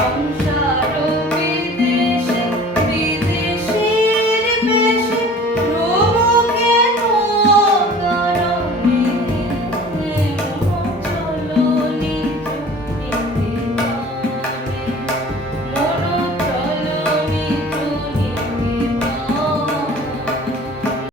Sunshine.